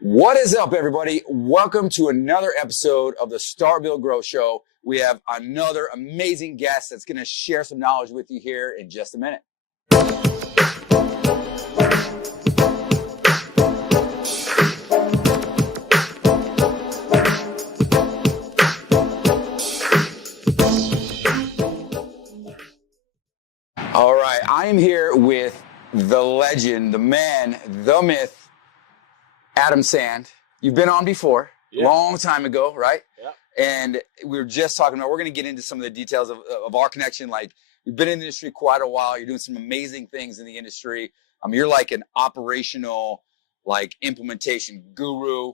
What is up, everybody? Welcome to another episode of the Start Build Grow Show. We have another amazing guest that's going to share some knowledge with you here in just a minute. All right, I am here with the legend, the man, the myth, Adam Sand. You've been on before, long time ago, right? Yeah. And we were just talking about, we're going to get into some of the details of our connection. Like, you've been in the industry quite a while. You're doing some amazing things in the industry. You're like an operational, like, implementation guru,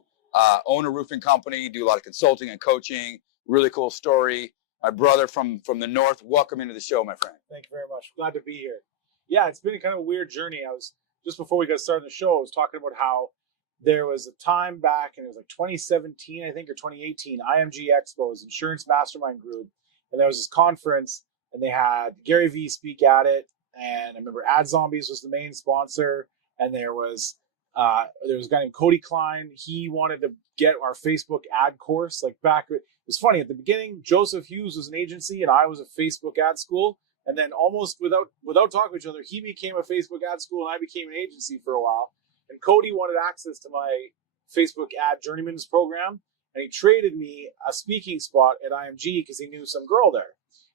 own a roofing company, do a lot of consulting and coaching. Really cool story. My brother from the north, welcome into the show, my friend. Thank you very much. Glad to be here. Yeah, it's been a kind of a weird journey. I was, just before we got started the show, I was talking about how there was a time back, and it was like 2017, I think, or 2018, IMG Expo, was Insurance Mastermind Group. And there was this conference, and they had Gary Vee speak at it. And I remember Ad Zombies was the main sponsor. And there was a guy named Cody Klein. He wanted to get our Facebook ad course. Like back, it was funny, at the beginning, Joseph Hughes was an agency and I was a Facebook ad school. And then almost without talking to each other, he became a Facebook ad school and I became an agency for a while. And Cody wanted access to my Facebook ad journeyman's program. And he traded me a speaking spot at IMG because he knew some girl there.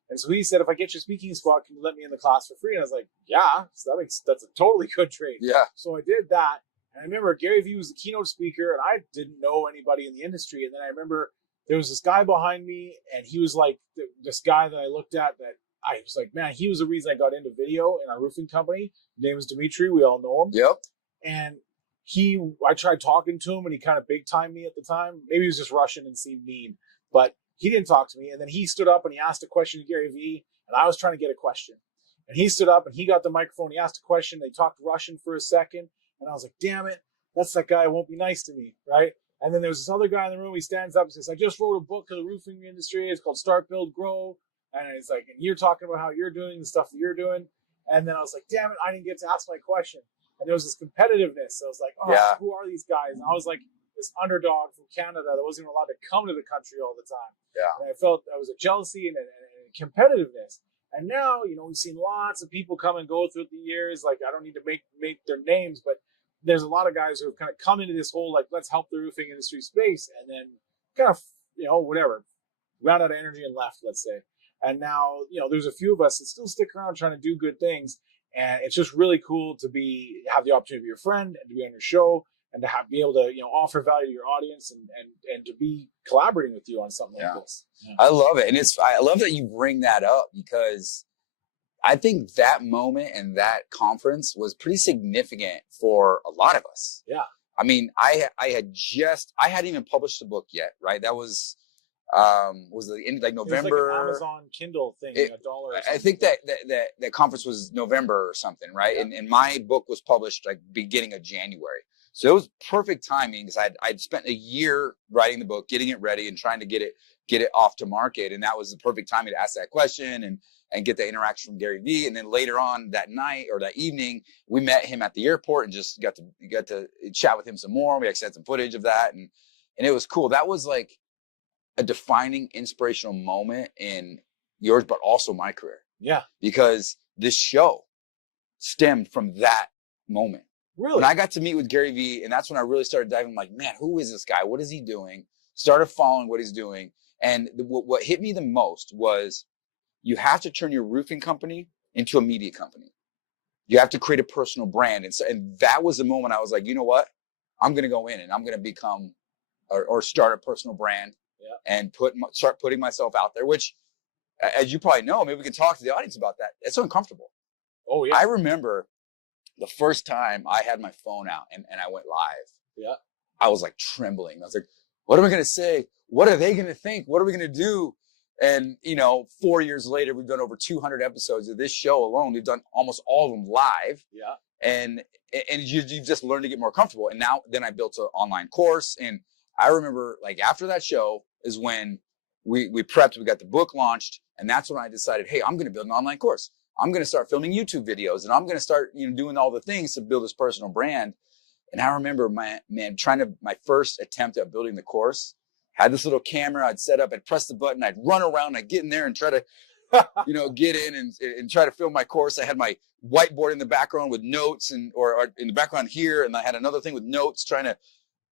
And so he said, if I get your speaking spot, can you let me in the class for free? And I was like, yeah, so that's a totally good trade. Yeah. So I did that. And I remember Gary Vee was the keynote speaker and I didn't know anybody in the industry. And then I remember there was this guy behind me and he was like this guy that I looked at that I was like, man, he was the reason I got into video in our roofing company. His name is Dimitri. We all know him. Yep. And I tried talking to him and he kind of big timed me at the time. Maybe he was just Russian and seemed mean, but he didn't talk to me. And then he stood up and he asked a question to Gary Vee and I was trying to get a question. And he stood up and he got the microphone. He asked a question. They talked Russian for a second. And I was like, damn it, that's that guy who won't be nice to me, right? And then there was this other guy in the room. He stands up and says, I just wrote a book for the roofing industry. It's called Start, Build, Grow. And it's like, and you're talking about how you're doing the stuff that you're doing. And then I was like, damn it, I didn't get to ask my question. And there was this competitiveness. So I was like, oh, Yeah. Who are these guys? And I was like this underdog from Canada that wasn't even allowed to come to the country all the time. Yeah. And I felt there was a jealousy and a competitiveness. And now, we've seen lots of people come and go through the years. Like, I don't need to make their names, but there's a lot of guys who have kind of come into this whole, like, let's help the roofing industry space. And then kind of, whatever, ran out of energy and left, let's say. And now, there's a few of us that still stick around trying to do good things. And it's just really cool to have the opportunity to be your friend and to be on your show and to be able to, offer value to your audience and to be collaborating with you on something like this. Yeah. I love it. And I love that you bring that up because I think that moment and that conference was pretty significant for a lot of us. Yeah. I mean, I hadn't even published the book yet, right? That was the end, like November. It was like an Amazon Kindle thing, $1 or something. I think that conference was November or something, right? Yeah. And my book was published like beginning of January. So it was perfect timing because I'd spent a year writing the book, getting it ready and trying to get it off to market. And that was the perfect timing to ask that question and get the interaction from Gary Vee. And then later on that night or that evening, we met him at the airport and just got to chat with him some more. We actually had some footage of that and it was cool. That was like a defining inspirational moment in yours, but also my career. Yeah. Because this show stemmed from that moment. Really? When I got to meet with Gary Vee, and that's when I really started diving, like, man, who is this guy? What is he doing? Started following what he's doing. And what hit me the most was you have to turn your roofing company into a media company. You have to create a personal brand. And that was the moment I was like, you know what? I'm going to go in and I'm going to become or start a personal brand. Yeah. And start putting myself out there, which, as you probably know, maybe we can talk to the audience about that. It's uncomfortable. Oh, yeah. I remember the first time I had my phone out and I went live. Yeah. I was like trembling. I was like, what am I going to say? What are they going to think? What are we going to do? And, 4 years later, we've done over 200 episodes of this show alone. We've done almost all of them live. Yeah. And you've just learned to get more comfortable. And then I built an online course. And I remember, like, after that show is when we prepped, we got the book launched, and that's when I decided, hey, I'm going to build an online course. I'm going to start filming YouTube videos, and I'm going to start, doing all the things to build this personal brand. And I remember my first attempt at building the course, had this little camera I'd set up, I'd press the button, I'd run around, I'd get in there and try to, get in and try to film my course. I had my whiteboard in the background with notes or in the background here. And I had another thing with notes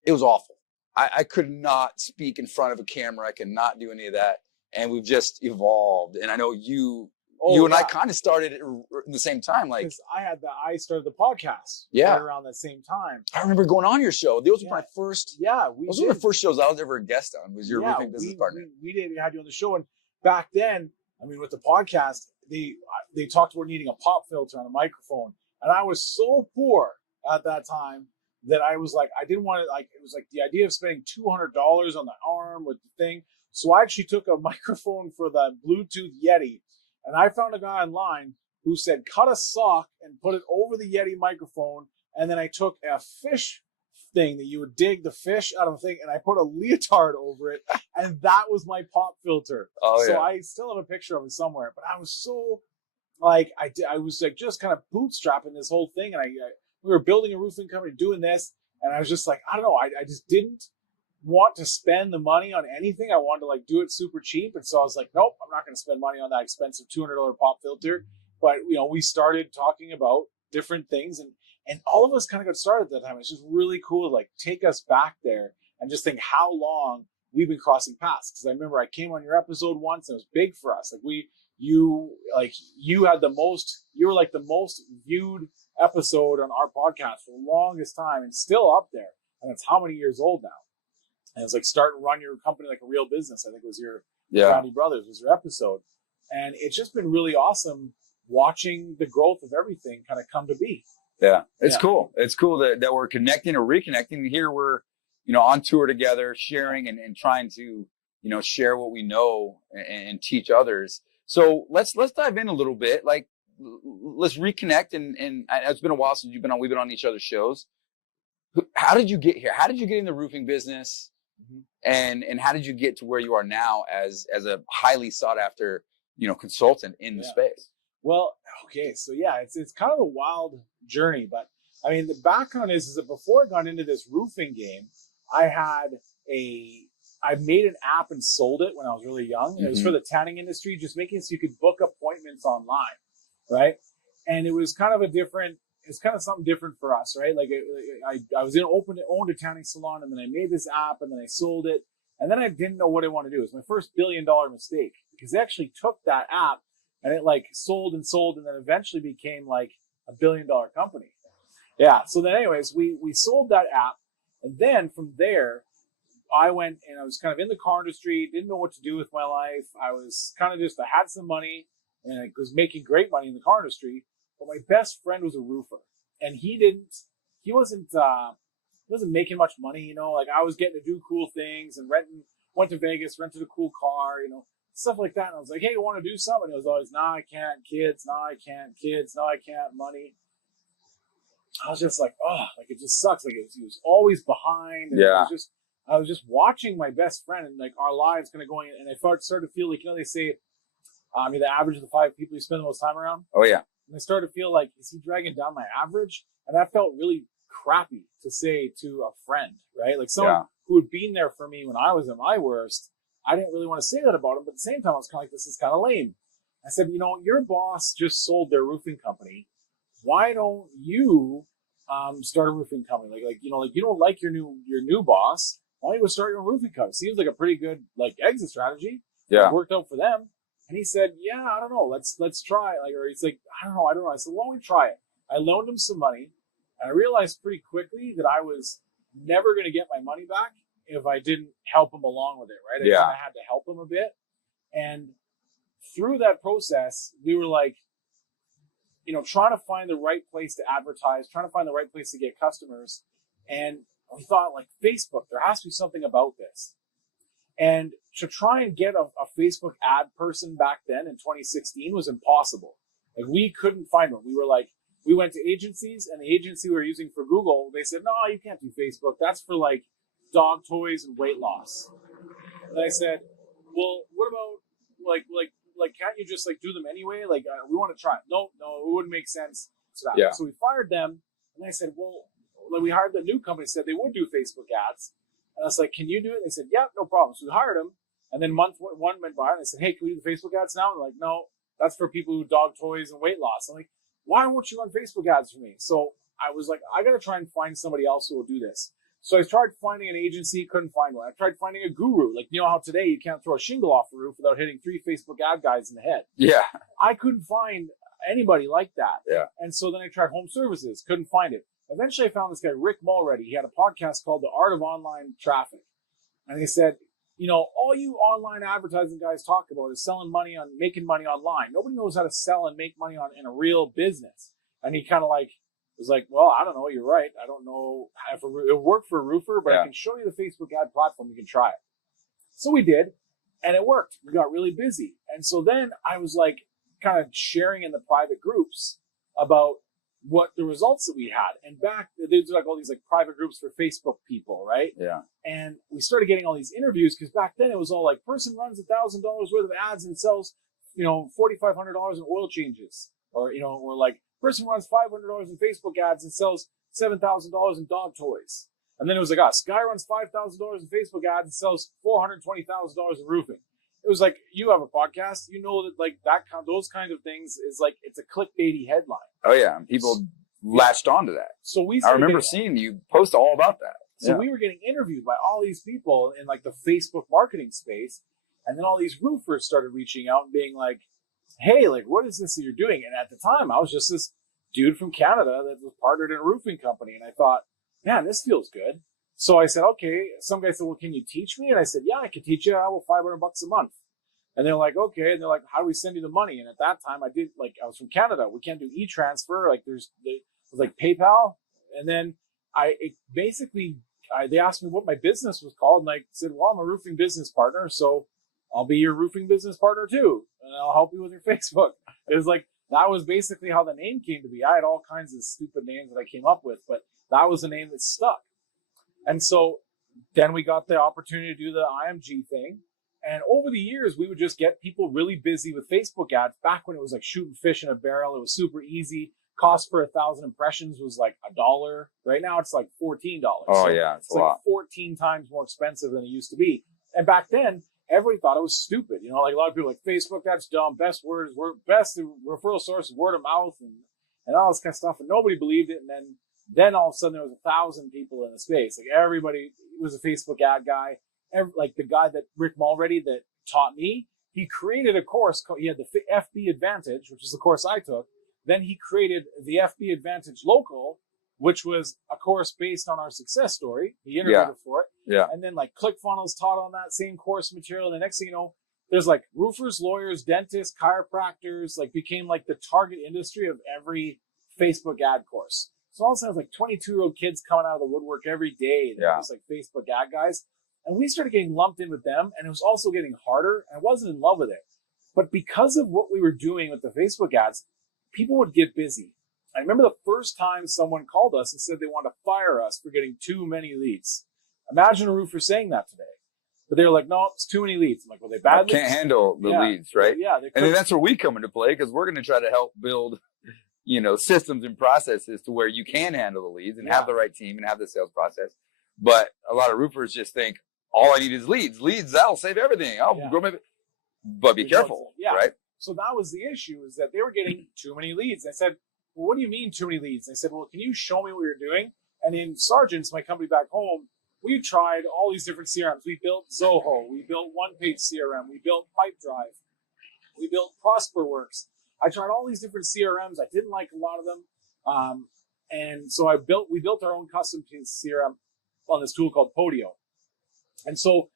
it was awful. I could not speak in front of a camera. I could not do any of that. And we've just evolved. And I know you and I kind of started at the same time. Like I started the podcast right around the same time. I remember going on your show. Those were my first. Yeah, those were the first shows I was ever a guest on. Was your roofing business partner? We had you on the show, and back then, I mean, with the podcast, they talked about needing a pop filter on a microphone, and I was so poor at that time that I was like, I didn't want to, like, it was like the idea of spending $200 on the arm with the thing. So I actually took a microphone for the Bluetooth Yeti, and I found a guy online who said, cut a sock and put it over the Yeti microphone. And then I took a fish thing that you would dig the fish out of a thing, and I put a leotard over it, and that was my pop filter. So I still have a picture of it somewhere, but I was so like, I was like just kind of bootstrapping this whole thing, and we were building a roofing company, doing this, and I was just like, I don't know, I just didn't want to spend the money on anything. I wanted to like do it super cheap, and so I was like, nope, I'm not going to spend money on that expensive $200 pop filter. But we started talking about different things, and all of us kind of got started at that time. It's just really cool to like take us back there and just think how long we've been crossing paths. Because I remember I came on your episode once, and it was big for us. Like you were like the most viewed episode on our podcast for the longest time, and still up there. And it's how many years old now? And it's like start and run your company like a real business. I think it was your Founding Brothers was your episode. And it's just been really awesome watching the growth of everything kind of come to be. Yeah, it's cool. It's cool that we're connecting or reconnecting. Here we're, on tour together, sharing and trying to, share what we know and teach others. So let's dive in a little bit. Like, let's reconnect. And it's been a while since we've been on each other's shows. How did you get here? How did you get in the roofing business? And how did you get to where you are now as a highly sought after, consultant in the space? Well, okay. So it's kind of a wild journey, but I mean, the background is that before I got into this roofing game, I made an app and sold it when I was really young. And it was for the tanning industry, just making it so you could book appointments online. Right. And it was kind of something different for us, right? Like I was owned a tanning salon, and then I made this app, and then I sold it, and then I didn't know what I wanted to do. It was my first $1 billion mistake, because they actually took that app and it like sold, and then eventually became like a $1 billion company. Yeah. So then anyways, we sold that app, and then from there I went and I was kind of in the car industry, didn't know what to do with my life. I was kind of I had some money and I was making great money in the car industry. But my best friend was a roofer, and he wasn't making much money, like I was getting to do cool things and went to Vegas, rented a cool car, stuff like that. And I was like, hey, you want to do something? And it was always, nah, I can't, kids, nah, I can't, kids, no, I can't, money. I was just like, oh, like it just sucks. Like he was always behind. And I was just watching my best friend and like our lives kind of going, and I started to feel like, they say, you're the average of the 5 people you spend the most time around. Oh yeah. And I started to feel like, is he dragging down my average? And that felt really crappy to say to a friend, right? Like someone who had been there for me when I was at my worst. I didn't really want to say that about him, but at the same time, I was kind of like, this is kind of lame. I said, your boss just sold their roofing company. Why don't you start a roofing company? Like you don't like your new boss. Why don't you go start your own roofing company? Seems like a pretty good like exit strategy. Yeah, it worked out for them. And he said, yeah, I don't know. Let's try. Or he's like, I don't know. I said, why don't we try it? I loaned him some money, and I realized pretty quickly that I was never going to get my money back if I didn't help him along with it, right? I kind of had to help him a bit. And through that process, we were like, trying to find the right place to advertise, trying to find the right place to get customers. And we thought, like, Facebook, there has to be something about this. And to try and get a Facebook ad person back then in 2016 was impossible. Like, we couldn't find one. We went to agencies, and the agency we were using for Google, they said, no, you can't do Facebook. That's for like dog toys and weight loss. And I said, well, what about like can't you just like do them anyway? Like we want to try it. No, it wouldn't make sense to that. Yeah. So we fired them, and I said, well, like we hired the new company, said they would do Facebook ads. And I was like, can you do it? And they said, yeah, no problem. So we hired them. And then month one went by and I said, hey, can we do the Facebook ads now? And they're like, no, that's for people who dog toys and weight loss. I'm like, why won't you run Facebook ads for me? So I was like, I got to try and find somebody else who will do this. So I tried finding an agency, couldn't find one. I tried finding a guru. Like, you know how today you can't throw a shingle off a roof without hitting 3 Facebook ad guys in the head. Yeah. I couldn't find anybody like that. Yeah. And so then I tried home services, couldn't find it. Eventually I found this guy, Rick Mulready. He had a podcast called The Art of Online Traffic. And he said, you know, all you online advertising guys talk about is making money online. Nobody knows how to sell and make money in a real business. And he kind of was like, well, I don't know. You're right. I don't know if it worked for a roofer, but I can show you the Facebook ad platform. You can try it. So we did, and it worked. We got really busy. And so then I was like kind of sharing in the private groups about what the results that we had. And back, there's like all these like private groups for Facebook people, right? Yeah. And we started getting all these interviews because back then it was all like person runs $1,000 worth of ads and sells, you know, $4,500 in oil changes, or, you know, or like person runs $500 in Facebook ads and sells $7,000 in dog toys. And then it was like us. Guy runs $5,000 in Facebook ads and sells $420,000 in roofing. It was like, you have a podcast, you know that like those kind of things is like, it's a clickbaity headline. Oh yeah. People latched onto that. So I remember seeing you post all about that. So we were getting interviewed by all these people in like the Facebook marketing space. And then all these roofers started reaching out and being like, hey, like, what is this that you're doing? And at the time I was just this dude from Canada that was partnered in a roofing company. And I thought, man, this feels good. So I said, okay. Some guy said, well, can you teach me? And I said, yeah, I could teach you. I will $500 a month. And they're like, okay. And they're like, how do we send you the money? And at that time I I was from Canada. We can't do e-transfer. Like it was like PayPal. And then they asked me what my business was called. And I said, well, I'm a roofing business partner. So I'll be your roofing business partner too. And I'll help you with your Facebook. It was like, that was basically how the name came to be. I had all kinds of stupid names that I came up with, but that was the name that stuck. And so then we got the opportunity to do the IMG thing. And over the years, we would just get people really busy with Facebook ads. Back when it was like shooting fish in a barrel, it was super easy. Cost per 1,000 impressions was like $1. Right now, it's like $14. Oh, so yeah. It's like a lot. 14 times more expensive than it used to be. And back then, everybody thought it was stupid. You know, like a lot of people like, Facebook, that's dumb. Best referral source is word of mouth and all this kind of stuff. And nobody believed it. And then all of a sudden there was 1,000 people in the space. Like everybody was a Facebook ad guy. Like the guy that Rick Mulready that taught me, he created a course. He had the FB Advantage, which is the course I took. Then he created the FB Advantage Local, which was a course based on our success story. He interviewed it for it. Yeah. And then like ClickFunnels taught on that same course material. And the next thing you know, there's like roofers, lawyers, dentists, chiropractors, like became like the target industry of every Facebook ad course. So all of a sudden, like 22-year-old kids coming out of the woodwork every day. They're just like Facebook ad guys. And we started getting lumped in with them. And it was also getting harder. And I wasn't in love with it. But because of what we were doing with the Facebook ads, people would get busy. I remember the first time someone called us and said they wanted to fire us for getting too many leads. Imagine a roofer saying that today. But they were like, no, it's too many leads. I'm like, well, they bad leads? Can't handle the leads, right? Yeah. And then that's where we come into play because we're going to try to help build, systems and processes to where you can handle the leads and have the right team and have the sales process. But a lot of roofers just think, all I need is leads. Leads, that'll save everything. Grow my... But be careful, right? So that was the issue, is that they were getting too many leads. I said, well, what do you mean too many leads? I said, well, can you show me what you're doing? And in Sargent's, my company back home, we tried all these different CRMs. We built Zoho. We built One-Page CRM. We built Pipedrive. We built ProsperWorks. I tried all these different CRMs. I didn't like a lot of them. And so we built our own custom CRM on this tool called Podio. And so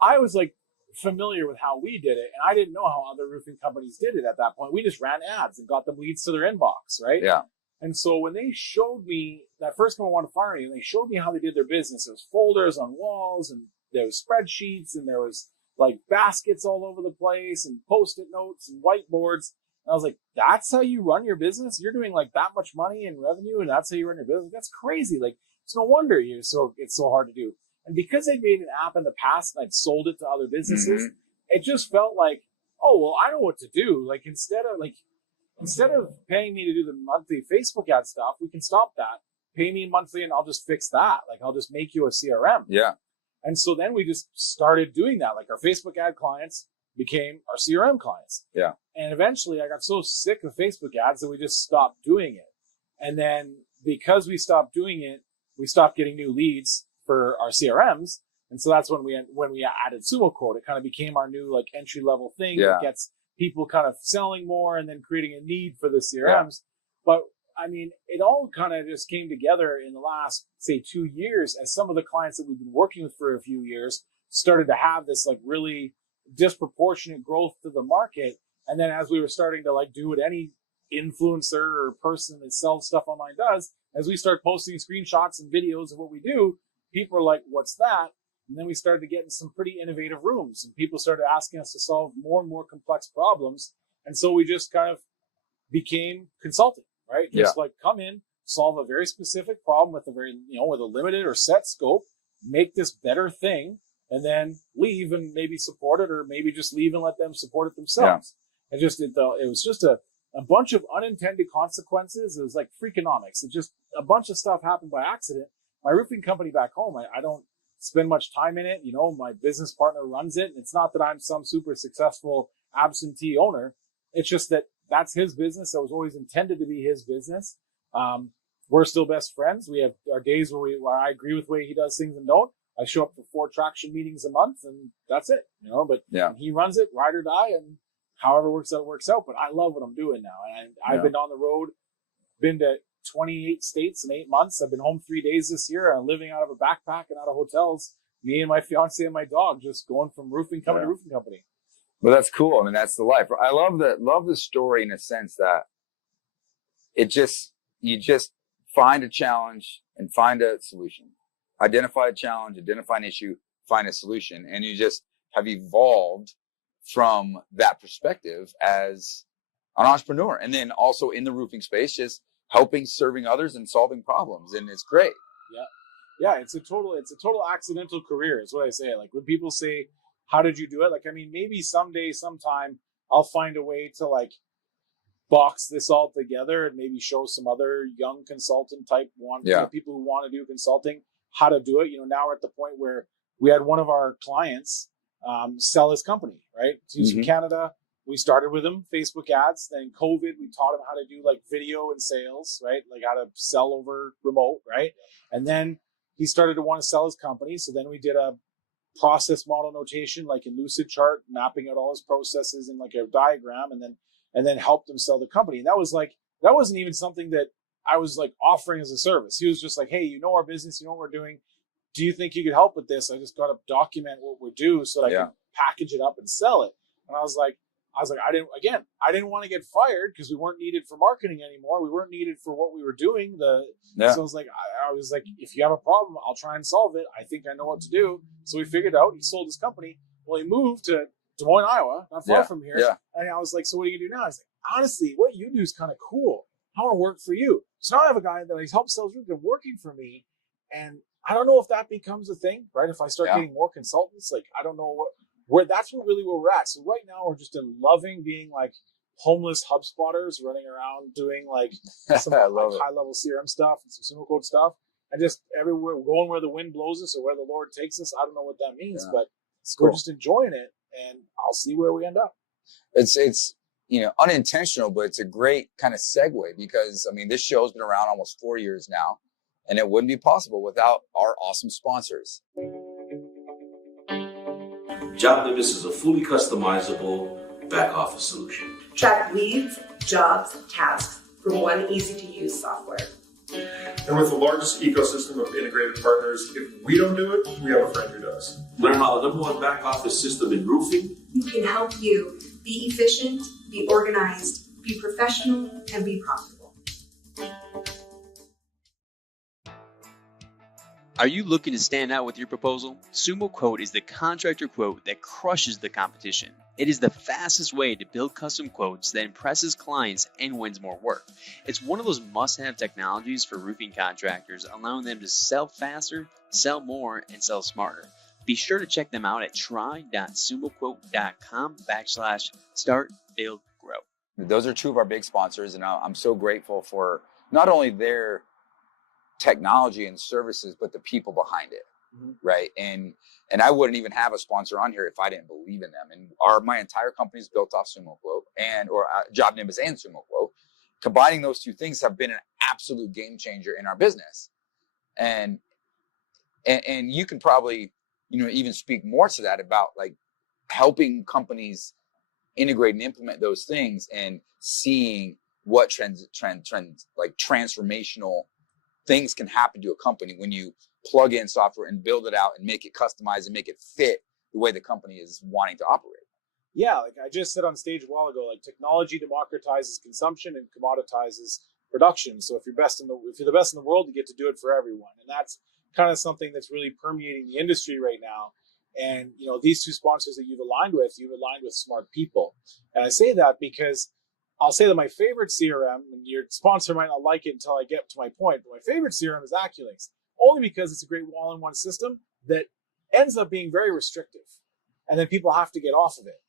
I was like familiar with how we did it, and I didn't know how other roofing companies did it at that point. We just ran ads and got them leads to their inbox, right? Yeah. And so when they showed me, that first time I wanted to fire me, and they showed me how they did their business, there was folders on walls, and there was spreadsheets, and there was like baskets all over the place, and Post-it notes, and whiteboards. And I was like, that's how you run your business? You're doing like that much money in revenue, and that's how you run your business? That's crazy. Like, it's no wonder it's so hard to do. And because I'd made an app in the past and I'd sold it to other businesses, it just felt like, oh, well, I know what to do. Like, instead of paying me to do the monthly Facebook ad stuff, we can stop that. pay me monthly and I'll just fix that. Like, I'll just make you a CRM. Yeah. And so then we just started doing that. Like, our Facebook ad clients became our CRM clients. Yeah. And eventually I got so sick of Facebook ads that we just stopped doing it. And then because we stopped doing it, we stopped getting new leads for our CRMs. And so that's when we added Sumo Quote. It kind of became our new like entry level thing that gets people kind of selling more and then creating a need for the CRMs. But I mean, it all kind of just came together in the last, say, 2 years, as some of the clients that we've been working with for a few years started to have this like really disproportionate growth to the market. And then as we were starting to like do what any influencer or person that sells stuff online does, as we start posting screenshots and videos of what we do, people are like, what's that? And then we started to get in some pretty innovative rooms, and people started asking us to solve more and more complex problems. And so we just kind of became consulting, right? Just like come in, solve a very specific problem with a very, with a limited or set scope, make this better thing, and then leave and maybe support it, or maybe just leave and let them support it themselves. And it was just a bunch of unintended consequences. It was like Freakonomics. It just, a bunch of stuff happened by accident. My roofing company back home, I don't spend much time in it. My business partner runs it. And it's not that I'm some super successful absentee owner. It's just that that's his business. That was always intended to be his business. We're still best friends. We have our days where I agree with the way he does things and don't. I show up for 4 traction meetings a month, and that's it. But he runs it, ride or die, and however works out. But I love what I'm doing now. And I've been on the road, been to 28 states in 8 months. I've been home 3 days this year. I'm living out of a backpack and out of hotels. Me and my fiance and my dog just going from roofing company to roofing company. Well, that's cool. I mean, that's the life. I love the story in a sense that you just find a challenge and find a solution. Identify a challenge, identify an issue, find a solution. And you just have evolved from that perspective as an entrepreneur. And then also in the roofing space, just helping, serving others and solving problems. And it's great. Yeah. It's a total accidental career is what I say. Like when people say, how did you do it? Like, I mean, maybe someday, sometime I'll find a way to like box this all together and maybe show some other young consultant type people who want to do consulting how to do it. Now we're at the point where we had one of our clients sell his company, right? So he's from Canada. We started with him, Facebook ads. Then COVID, we taught him how to do like video and sales, right? Like how to sell over remote, right? And then he started to want to sell his company. So then we did a process model notation, like in Lucidchart, mapping out all his processes in like a diagram, and then helped him sell the company. And that wasn't even something that I was like offering as a service. He was just like, hey, our business, what we're doing. Do you think you could help with this? I just got to document what we do so that I can package it up and sell it. And I was like, I didn't want to get fired because we weren't needed for marketing anymore. We weren't needed for what we were doing. So I was like, if you have a problem, I'll try and solve it. I think I know what to do. So we figured out, he sold his company. Well, he moved to Des Moines, Iowa, not far from here. Yeah. And I was like, so what are you going to do now? I was like, honestly, what you do is kind of cool. I want to work for you. So now I have a guy that he's helped sell roofing working for me. And I don't know if that becomes a thing, right? If I start getting more consultants, like, I don't know where we're at. So right now we're just loving being like homeless HubSpotters running around doing like some high level CRM stuff and some Sumo Quote stuff. And just everywhere, going where the wind blows us or where the Lord takes us. I don't know what that means, but we're just enjoying it, and I'll see where we end up. It's unintentional, but it's a great kind of segue because, I mean, this show's been around almost 4 years now, and it wouldn't be possible without our awesome sponsors. JobNimbus is a fully customizable back office solution. Track leads, jobs, tasks from one easy-to-use software. And with the largest ecosystem of integrated partners, if we don't do it, we have a friend who does. Learn how the #1 back office system in roofing can help you be efficient, be organized, be professional, and be profitable. Are you looking to stand out with your proposal? Sumo Quote is the contractor quote that crushes the competition. It is the fastest way to build custom quotes that impresses clients and wins more work. It's one of those must-have technologies for roofing contractors, allowing them to sell faster, sell more, and sell smarter. Be sure to check them out at try.sumoquote.com/start-build-grow. Those are two of our big sponsors, and I'm so grateful for not only their technology and services, but the people behind it. Mhm. Right. And I wouldn't even have a sponsor on here if I didn't believe in them. And my entire company is built off SumoQuote or Job Nimbus and SumoQuote. Combining those two things have been an absolute game changer in our business. And you can probably, even speak more to that about like helping companies integrate and implement those things and seeing what trends like transformational things can happen to a company when you plug in software and build it out and make it customized and make it fit the way the company is wanting to operate. Yeah, like I just said on stage a while ago, like technology democratizes consumption and commoditizes production. So if you're the best in the world, you get to do it for everyone, and that's kind of something that's really permeating the industry right now. And these two sponsors that you've aligned with smart people. And I say that because I'll say that my favorite CRM, and your sponsor might not like it until I get to my point, but my favorite CRM is AccuLynx, only because it's a great all-in-one system that ends up being very restrictive. And then people have to get off of it.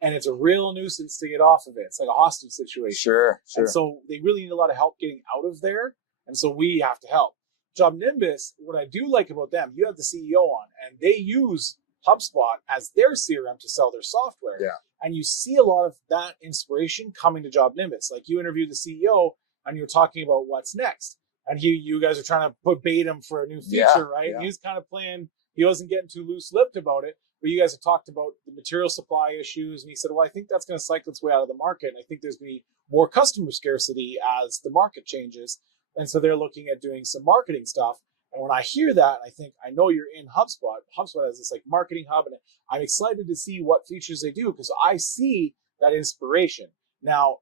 And it's a real nuisance to get off of it. It's like a hostage situation. Sure. And so they really need a lot of help getting out of there. And so we have to help. Job Nimbus, what I do like about them, you have the CEO on, and they use HubSpot as their CRM to sell their software. Yeah. And you see a lot of that inspiration coming to Job Nimbus. Like you interviewed the CEO and you were talking about what's next. And you guys are trying to put bait him for a new feature, right? Yeah. And he was kind of playing, he wasn't getting too loose-lipped about it, but you guys have talked about the material supply issues. And he said, well, I think that's going to cycle its way out of the market. And I think there's going to be more customer scarcity as the market changes. And so they're looking at doing some marketing stuff. And when I hear that, I think, I know you're in HubSpot. HubSpot has this like marketing hub, and I'm excited to see what features they do because I see that inspiration. Now,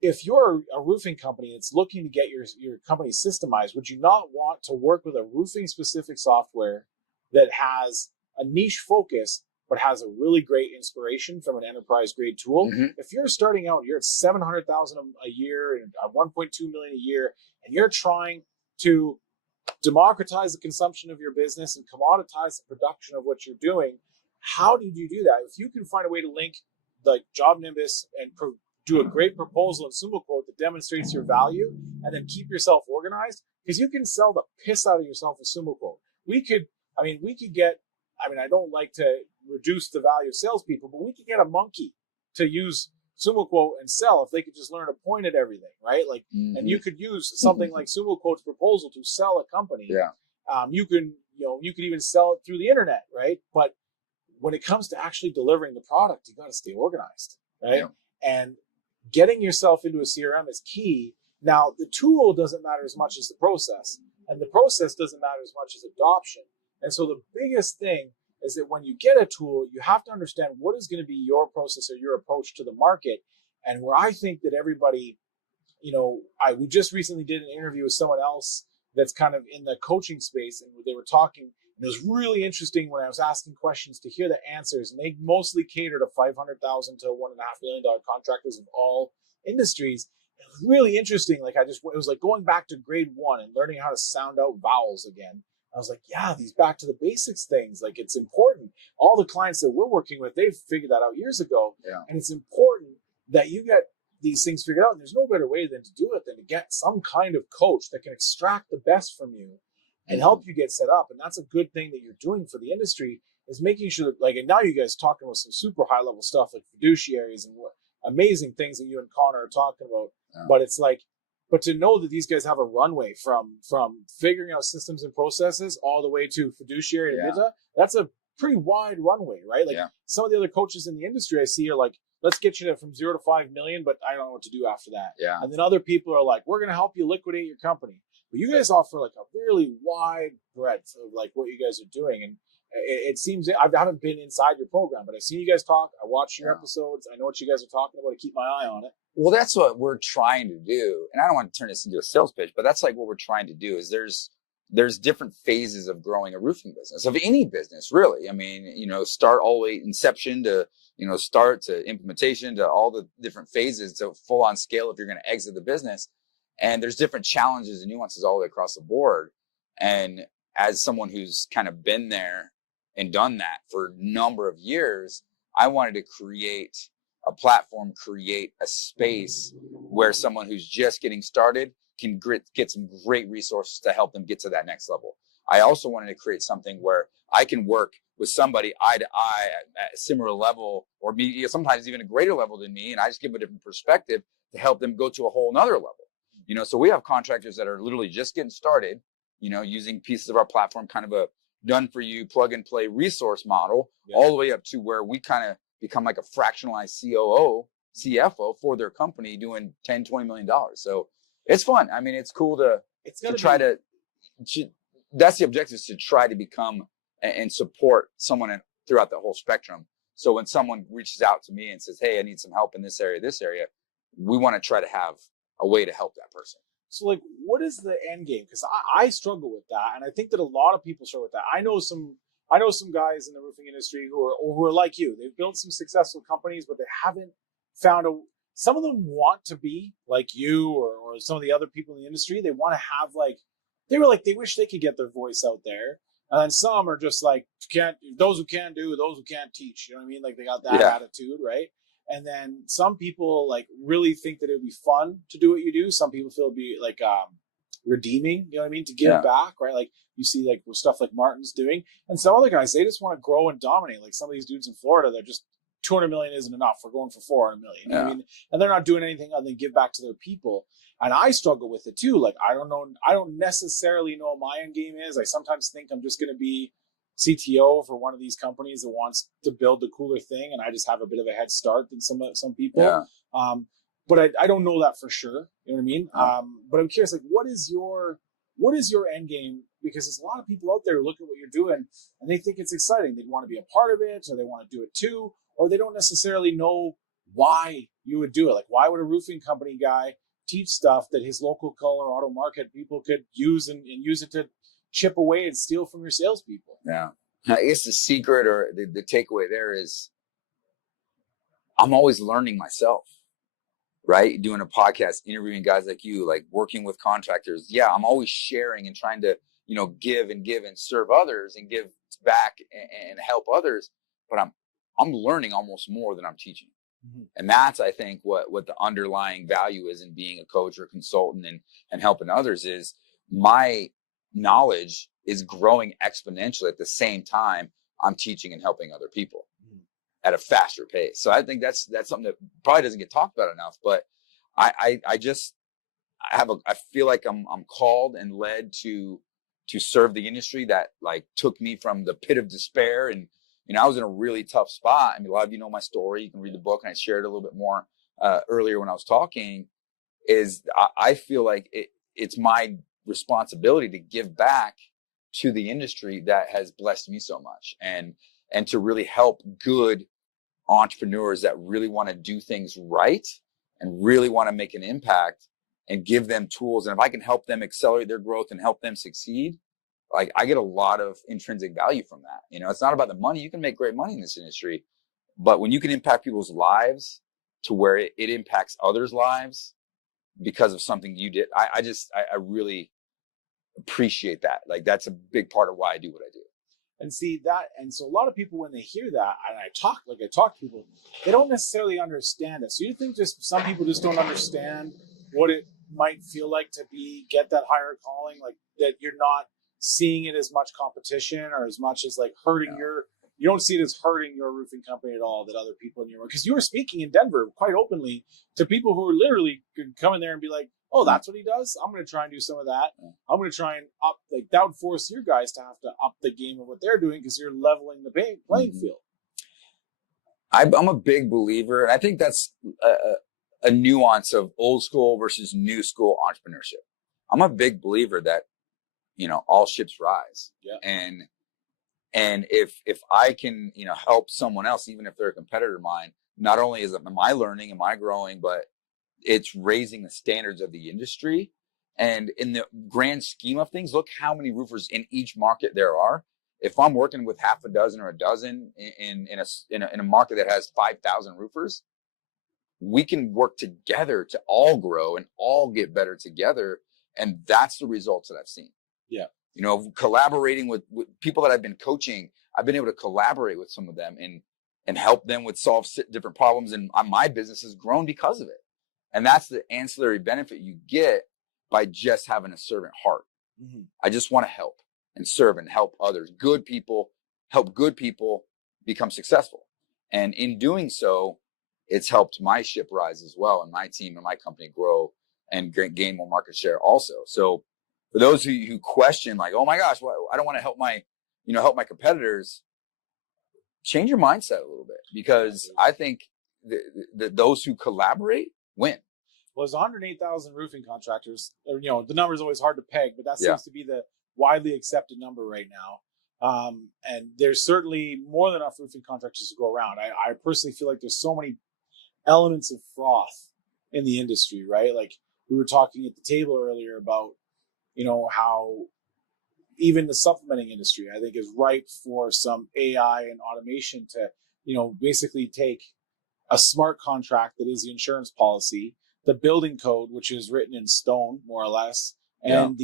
if you're a roofing company that's looking to get your company systemized, would you not want to work with a roofing specific software that has a niche focus, but has a really great inspiration from an enterprise grade tool? Mm-hmm. If you're starting out, you're at $700,000 a year and $1.2 million a year, and you're trying to democratize the consumption of your business and commoditize the production of what you're doing, how did you do that? If you can find a way to link like Job Nimbus and do a great proposal in SumoQuote that demonstrates your value, and then keep yourself organized, because you can sell the piss out of yourself with SumoQuote. We could get, I don't like to reduce the value of salespeople, but we could get a monkey to use SumoQuote and sell if they could just learn to point at everything, right? Like, and you could use something like SumoQuote's proposal to sell a company. Yeah. You could even sell it through the internet, right? But when it comes to actually delivering the product, you got to stay organized, right? Yeah. And getting yourself into a CRM is key. Now, the tool doesn't matter as much as the process, and the process doesn't matter as much as adoption. And so the biggest thing is that when you get a tool, you have to understand what is going to be your process or your approach to the market. And where I think that everybody, we just recently did an interview with someone else that's kind of in the coaching space, and they were talking, and it was really interesting when I was asking questions to hear the answers, and they mostly cater to $500,000 to $1.5 million contractors of all industries. It was really interesting. Like it was like going back to grade 1 and learning how to sound out vowels again. I was like, yeah, these back to the basics things, like it's important. All the clients that we're working with, they've figured that out years ago. Yeah. And it's important that you get these things figured out. And there's no better way than to do it than to get some kind of coach that can extract the best from you and help you get set up. And that's a good thing that you're doing for the industry, is making sure that, like, and now you guys talking about some super high level stuff like fiduciaries and what amazing things that you and Connor are talking about. Yeah. But it's like, but to know that these guys have a runway from figuring out systems and processes all the way to fiduciary and data, that's a pretty wide runway, right? Like some of the other coaches in the industry I see are like, let's get you from 0 to 5 million, but I don't know what to do after that. Yeah. And then other people are like, we're going to help you liquidate your company. But you guys offer like a really wide breadth of like what you guys are doing. And it seems, I haven't been inside your program, but I've seen you guys talk. I watch your episodes. I know what you guys are talking about. I keep my eye on it. Well, that's what we're trying to do. And I don't want to turn this into a sales pitch, but that's like what we're trying to do. Is there's different phases of growing a roofing business, of any business, really. I mean, start all the way inception to, start to implementation to all the different phases to full on scale if you're going to exit the business. And there's different challenges and nuances all the way across the board. And as someone who's kind of been there and done that for a number of years, I wanted to create a platform, create a space where someone who's just getting started can get some great resources to help them get to that next level. I also wanted to create something where I can work with somebody eye to eye at a similar level, or be sometimes even a greater level than me, and I just give a different perspective to help them go to a whole nother level. So we have contractors that are literally just getting started, using pieces of our platform, kind of a done for you plug and play resource model, all the way up to where we kind of become like a fractionalized COO, CFO for their company, doing $10-20 million. So it's fun. I mean, it's cool to try to that's the objective, is to try to become and support someone throughout the whole spectrum. So when someone reaches out to me and says, hey, I need some help in this area, we want to try to have a way to help that person. So, like, what is the end game? Because I struggle with that, and I think that a lot of people struggle with that. I know some guys in the roofing industry who are like you. They've built some successful companies, but they haven't found some of them want to be like you or some of the other people in the industry. They want to have they wish they could get their voice out there. And then some are just like, those who can do, those who can't teach. You know what I mean? Like, they got that attitude, right? And then some people like really think that it would be fun to do what you do. Some people feel it'd be like redeeming, you know what I mean, to give back, right? Like you see like stuff like Martin's doing. And some other guys, they just want to grow and dominate. Like some of these dudes in Florida, they're just 200 million isn't enough. We're going for 400 million. You know what I mean? And they're not doing anything other than give back to their people. And I struggle with it too. Like, I don't necessarily know what my end game is. I sometimes think I'm just going to be CTO for one of these companies that wants to build the cooler thing, and I just have a bit of a head start than some people. Yeah. But I don't know that for sure. You know what I mean? But I'm curious, like, what is your end game? Because there's a lot of people out there who look at what you're doing and they think it's exciting. They want to be a part of it, or they want to do it too, or they don't necessarily know why you would do it. Like, why would a roofing company guy teach stuff that his local Colorado market people could use and use it to chip away and steal from your salespeople? Yeah. I guess the secret or the takeaway there is I'm always learning myself, right? Doing a podcast, interviewing guys like you, like working with contractors. Yeah, I'm always sharing and trying to, give and serve others and give back and help others. But I'm learning almost more than I'm teaching. Mm-hmm. And that's, I think, what the underlying value is in being a coach or consultant and helping others is my knowledge is growing exponentially at the same time I'm teaching and helping other people at a faster pace. So I think that's something that probably doesn't get talked about enough, but I feel like I'm called and led to serve the industry that like took me from the pit of despair. And, I was in a really tough spot. I mean, a lot of you know my story. You can read the book, and I shared a little bit more earlier when I was talking. I feel like it's my responsibility to give back to the industry that has blessed me so much, and to really help good entrepreneurs that really want to do things right and really want to make an impact, and give them tools. And if I can help them accelerate their growth and help them succeed, like, I get a lot of intrinsic value from that. It's not about the money. You can make great money in this industry, but when you can impact people's lives to where it impacts others' lives because of something you did, I really appreciate that. Like, that's a big part of why I do what I do. And see that, and so a lot of people, when they hear that, and I talk to people, they don't necessarily understand it. So you think just some people just don't understand what it might feel like to get that higher calling, like that you're not seeing it as much competition or as much as like hurting you don't see it as hurting your roofing company at all, that other people in your work. Because you were speaking in Denver quite openly to people who are literally could come in there and be like, oh, that's what he does? I'm going to try and do some of that. I'm going to try and up, like, that would force your guys to have to up the game of what they're doing because you're leveling the playing field. I'm a big believer, and I think that's a nuance of old school versus new school entrepreneurship. I'm a big believer that, all ships rise. Yeah. And if I can, help someone else, even if they're a competitor of mine, not only am I learning, am I growing, but it's raising the standards of the industry. And in the grand scheme of things, look how many roofers in each market there are. If I'm working with half a dozen or a dozen in a market that has 5,000 roofers, we can work together to all grow and all get better together. And that's the results that I've seen. Yeah. Collaborating with people that I've been coaching, I've been able to collaborate with some of them and help them solve different problems. And my business has grown because of it. And that's the ancillary benefit you get by just having a servant heart. Mhm. I just want to help and serve and help others. Help good people become successful. And in doing so, it's helped my ship rise as well, and my team and my company grow and gain more market share also. So for those who question, like, oh my gosh, well, I don't want to help my competitors, change your mindset a little bit, because I think that those who collaborate win. Well, there's 108,000 roofing contractors. The number is always hard to peg, but that Yeah. seems to be the widely accepted number right now. And there's certainly more than enough roofing contractors to go around. I personally feel like there's so many elements of froth in the industry, right? Like we were talking at the table earlier about, how even the supplementing industry, I think, is ripe for some AI and automation to, basically take a smart contract that is the insurance policy, the building code, which is written in stone, more or less, and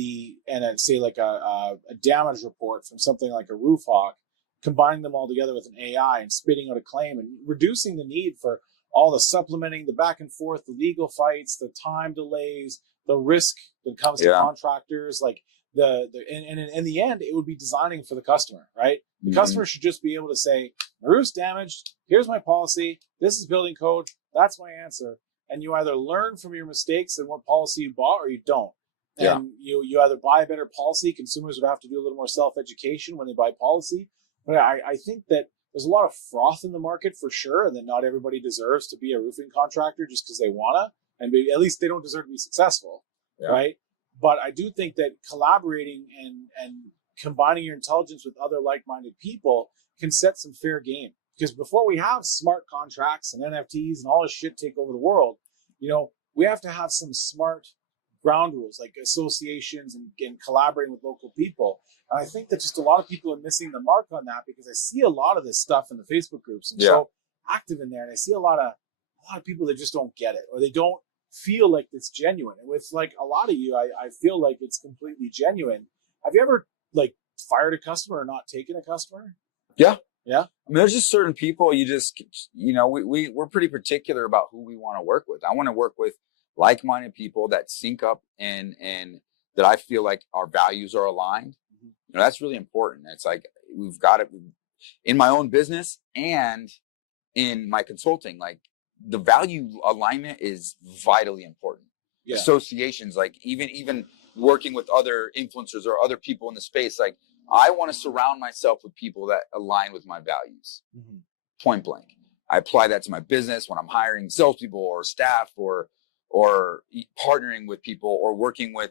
say like a damage report from something like a roof hawk, combining them all together with an AI and spitting out a claim and reducing the need for all the supplementing, the back and forth, the legal fights, the time delays, the risk that comes to contractors. Like and in the end, it would be designing for the customer, right? The customer should just be able to say, my roof's damaged. Here's my policy. This is building code. That's my answer. And you either learn from your mistakes and what policy you bought, or you don't. And you either buy a better policy. Consumers would have to do a little more self-education when they buy policy. But I think that there's a lot of froth in the market for sure, and that not everybody deserves to be a roofing contractor just because they wanna, and maybe at least they don't deserve to be successful, right? But I do think that collaborating and combining your intelligence with other like-minded people can set some fair game. Because before we have smart contracts and NFTs and all this shit take over the world, we have to have some smart ground rules, like associations and collaborating with local people. And I think that just a lot of people are missing the mark on that, because I see a lot of this stuff in the Facebook groups. I'm so active in there, and I see a lot of people that just don't get it, or they don't feel like it's genuine. And with like a lot of you, I feel like it's completely genuine. Have you ever like fired a customer or not taken a customer? Yeah. Yeah. I mean, there's just certain people we're pretty particular about who we want to work with. I want to work with like-minded people that sync up and that I feel like our values are aligned. That's really important. It's like, we've got it in my own business and in my consulting, like the value alignment is vitally important. Associations, like even working with other influencers or other people in the space, like I want to surround myself with people that align with my values. Point blank. I apply that to my business when I'm hiring salespeople or staff or partnering with people or working with,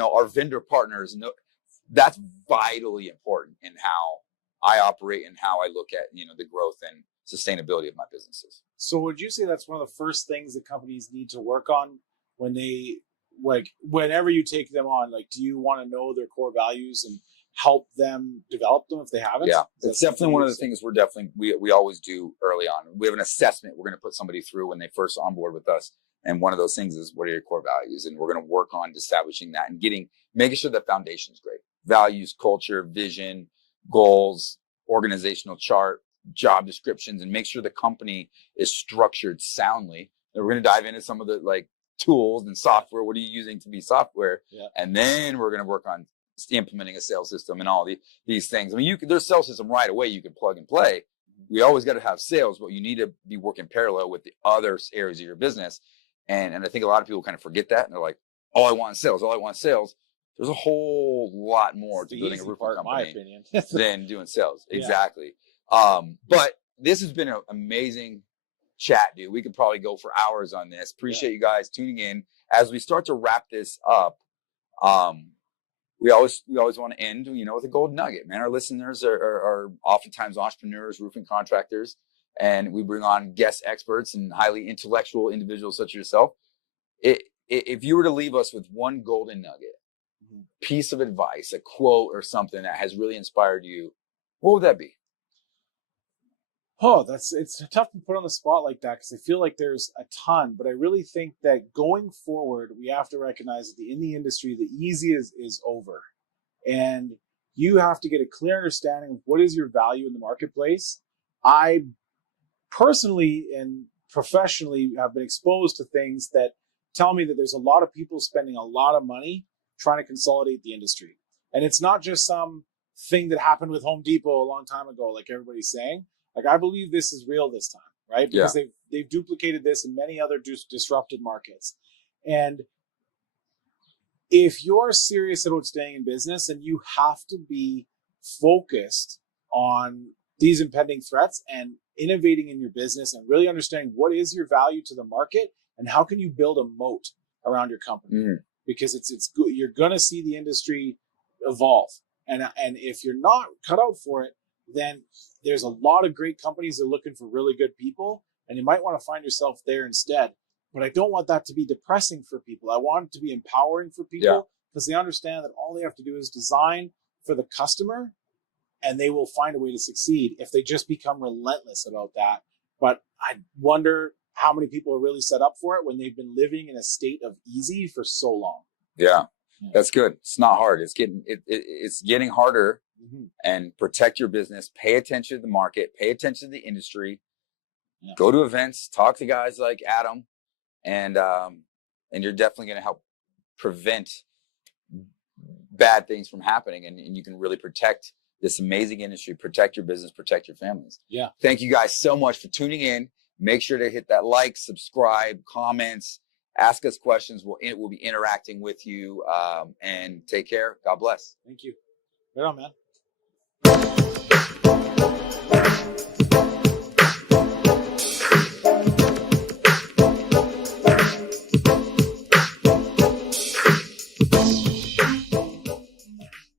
our vendor partners. That's vitally important in how I operate and how I look at, the growth and sustainability of my businesses. So would you say that's one of the first things that companies need to work on when they, like, whenever you take them on? Like, do you want to know their core values and help them develop them if they haven't? Yeah, it's definitely one of the things we always do early on. We have an assessment we're going to put somebody through when they first onboard with us. And one of those things is, what are your core values? And we're going to work on establishing that and making sure the foundation is great. Values, culture, vision, goals, organizational chart, job descriptions, and make sure the company is structured soundly. And we're going to dive into some of the like tools and software. What are you using to be software? And then we're going to work on implementing a sales system and all these things. I mean, there's sales system right away. You can plug and play. We always got to have sales, but you need to be working parallel with the other areas of your business. And I think a lot of people kind of forget that. And they're like, all I want is sales. All I want is sales. There's a whole lot more to building a roofing company than doing sales. Exactly. But this has been an amazing chat, dude. We could probably go for hours on this. Appreciate you guys tuning in. As we start to wrap this up, we always want to end, with a golden nugget, man. Our listeners are oftentimes entrepreneurs, roofing contractors, and we bring on guest experts and highly intellectual individuals such as yourself. If you were to leave us with one golden nugget, piece of advice, a quote or something that has really inspired you, what would that be? Oh, it's tough to put on the spot like that, because I feel like there's a ton, but I really think that going forward, we have to recognize that in the industry, the easy is over. And you have to get a clear understanding of what is your value in the marketplace. I personally and professionally have been exposed to things that tell me that there's a lot of people spending a lot of money trying to consolidate the industry. And it's not just some thing that happened with Home Depot a long time ago, like everybody's saying. Like, I believe this is real this time, right? Because they've duplicated this in many other disrupted markets. And if you're serious about staying in business, and you have to be focused on these impending threats and innovating in your business and really understanding what is your value to the market and how can you build a moat around your company, because it's good. You're going to see the industry evolve. And if you're not cut out for it, then there's a lot of great companies that are looking for really good people, and you might want to find yourself there instead. But I don't want that to be depressing for people. I want it to be empowering for people, because they understand that all they have to do is design for the customer, and they will find a way to succeed if they just become relentless about that. But I wonder how many people are really set up for it when they've been living in a state of easy for so long. Yeah, that's good. It's not hard. It's getting harder. And protect your business. Pay attention to the market. Pay attention to the industry. Go to events. Talk to guys like Adam, and you're definitely going to help prevent bad things from happening. And you can really protect this amazing industry. Protect your business. Protect your families. Yeah. Thank you guys so much for tuning in. Make sure to hit that like, subscribe, comments, ask us questions. We'll be interacting with you. And take care. God bless. Thank you. Right on, man.